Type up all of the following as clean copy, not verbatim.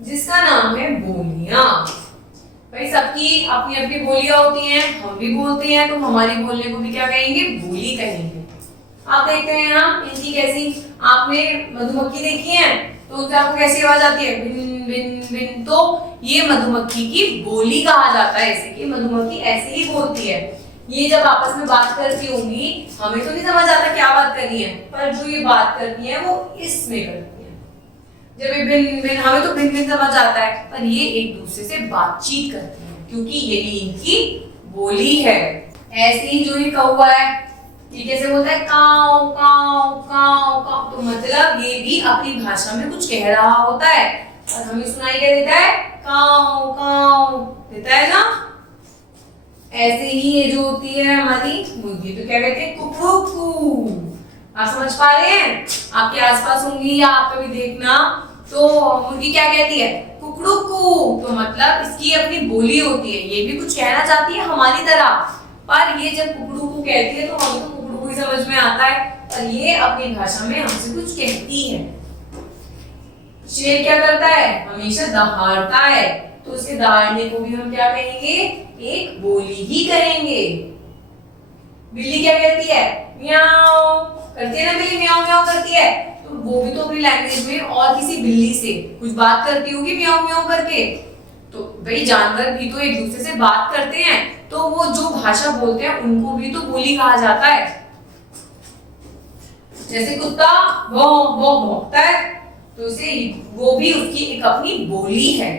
जिसका नाम है बोलियां। भाई सबकी अपनी अपनी बोलियां होती हैं, हम भी बोलते हैं, तो हमारी बोलने को भी क्या कहेंगे? बोली कहेंगे। आप देखते हैं यहाँ इनकी कैसी, आपने मधुमक्खी देखी है तो उनसे आपको कैसी आवाज आती है? बिन बिन बिन। तो ये मधुमक्खी की बोली कहा जाता है, ऐसे कि मधुमक्खी ऐसे ही बोलती है। ये जब आपस में बात करती होंगी, हमें तो नहीं समझ आता क्या बात कर रही है, पर जो ये बात करती है वो इसमें करती है। जब ये भिन भिन, हमें तो भिन भिन समझ आता है, पर ये एक दूसरे से बातचीत करती है, क्योंकि यही इनकी बोली है। ऐसे ही जो ये कौवा है, ये कैसे बोलता है? काव काव काव काव। तो मतलब ये भी अपनी भाषा में कुछ कह रहा होता है, और हमें सुनाई क्या देता है? काव काव देता है ना। ऐसे ही ये जो होती है हमारी मुर्गी, तो क्या कहते हैं? कुकू। आप समझ पा रहे हैं? आपके आसपास होंगी या आप कभी देखना, तो मुर्गी क्या कहती है? कुकड़ुकू। तो मतलब इसकी अपनी बोली होती है, ये भी कुछ कहना चाहती है हमारी तरह, पर ये जब कुकड़ुकू कहती है तो हमें तो कुकड़ुकू ही समझ में आता है, पर ये अपनी भाषा में हमसे कुछ कहती है। शेर क्या करता है? हमेशा दहाड़ता है, तो उसके दहाड़ने को भी हम क्या कहेंगे? एक बोली ही कहेंगे। बिल्ली क्या कहती है? म्याऊ करती है ना, बिल्ली म्याऊ म्याऊ करती है, तो वो भी तो अपनी लैंग्वेज में और किसी बिल्ली से कुछ बात करती होगी म्याऊ म्याऊ करके। तो भाई जानवर भी तो एक दूसरे से बात करते हैं, तो वो जो भाषा बोलते हैं उनको भी तो बोली कहा जाता है। जैसे कुत्ता वो भौंकता है, तो उसे वो भी उसकी एक अपनी बोली है।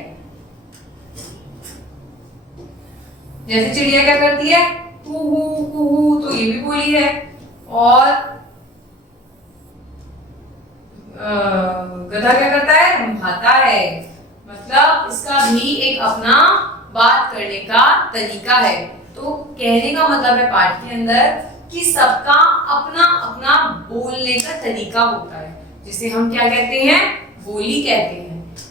जैसे चिड़िया क्या करती है? कुहू कुहू, तो ये भी बोली है। और गधा क्या करता है? रंभाता है। मतलब इसका भी एक अपना बात करने का तरीका है। तो कहने का मतलब है पाठ के अंदर कि सबका अपना अपना बोलने का तरीका होता है, जिसे हम क्या कहते हैं? बोली कहते हैं।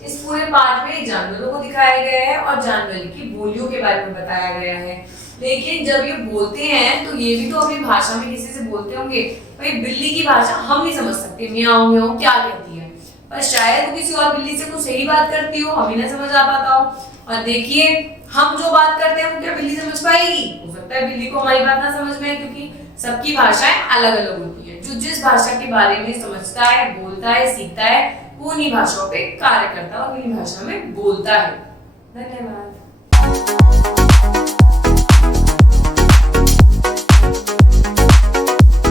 इस पूरे पाठ में जानवरों को दिखाया गया है और जानवर की बोलियों के बारे में बताया गया है। लेकिन जब ये बोलते हैं तो ये भी तो अपनी भाषा में किसी से बोलते होंगे। भाई बिल्ली की भाषा हम नहीं समझ सकते, म्याऊ म्याऊ क्या कहती है, पर शायद वो किसी और बिल्ली से कुछ सही बात करती हो, हमें ना समझ आ पाता हो। और देखिए हम जो बात करते हैं वो क्या बिल्ली समझ पाएगी? हो सकता है बिल्ली को हमारी बात ना समझ में, क्योंकि सबकी भाषाएं अलग अलग होती है। जो जिस भाषा के बारे में समझता है, बोलता है, सीखता है, वो उन्हीं भाषाओं पे कार्य करता है और उन्हीं भाषा में बोलता है। धन्यवाद।